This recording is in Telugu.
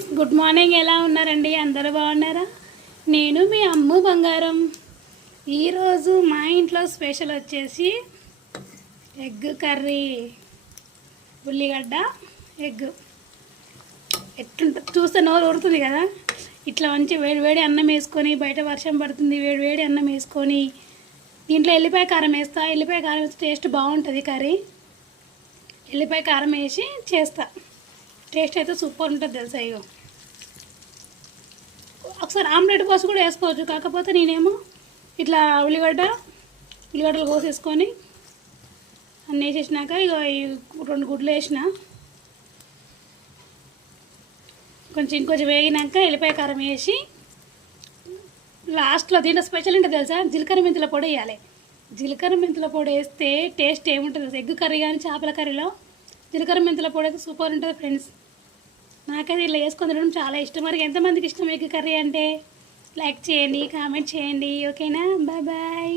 Friends, good morning. ఎలా ఉన్నారండి? అందరూ బాగున్నారా? నేను మీ అమ్ము బంగారం. ఈరోజు మా ఇంట్లో స్పెషల్ వచ్చేసి ఎగ్ కర్రీ, ఉల్లిగడ్డ ఎగ్. ఎట్లుంటుంది చూస్తే నోరు ఊరుతుంది కదా. ఇట్లా మంచి వేడి వేడి అన్నం వేసుకొని, బయట వర్షం పడుతుంది, వేడి వేడి అన్నం వేసుకొని దీంట్లో ఎల్లిపాయ కారం వేస్తా. ఎల్లిపాయ కారం వేస్తే టేస్ట్ బాగుంటుంది కర్రీ. ఎల్లిపాయ కారం వేసి చేస్తా. టేస్ట్ అయితే సూపర్ ఉంటుంది తెలుసా. ఇగో ఒకసారి ఆమ్లెట్ కోసి కూడా వేసుకోవచ్చు, కాకపోతే నేనేమో ఇట్లా ఉల్లిగడ్డలు కోసేసుకొని అన్నీ వేసేసినాక ఇగో ఈ 2 గుడ్లు వేసిన, ఇంకొంచెం వేగినాక ఎల్లిపాయ కారం వేసి లాస్ట్లో దీంట్లో స్పెషల్ ఏంటో తెలుసా, జీలకర్ర మెంతుల పొడి వేయాలి. జీలకర్ర మెంతుల పొడి వేస్తే టేస్ట్ ఏముంటుంది తెలుసా, ఎగ్ కర్రీ కానీ చేపల కర్రీలో జీలకర్ర మెంతుల పొడి అయితే సూపర్ ఉంటుంది ఫ్రెండ్స్. నాకైతే ఇలా వేసుకొని తినడం చాలా ఇష్టం. మరి ఎంతమందికి ఇష్టం ఎగ్ కర్రీ అంటే లైక్ చేయండి, కామెంట్ చేయండి. ఓకేనా? Bye bye.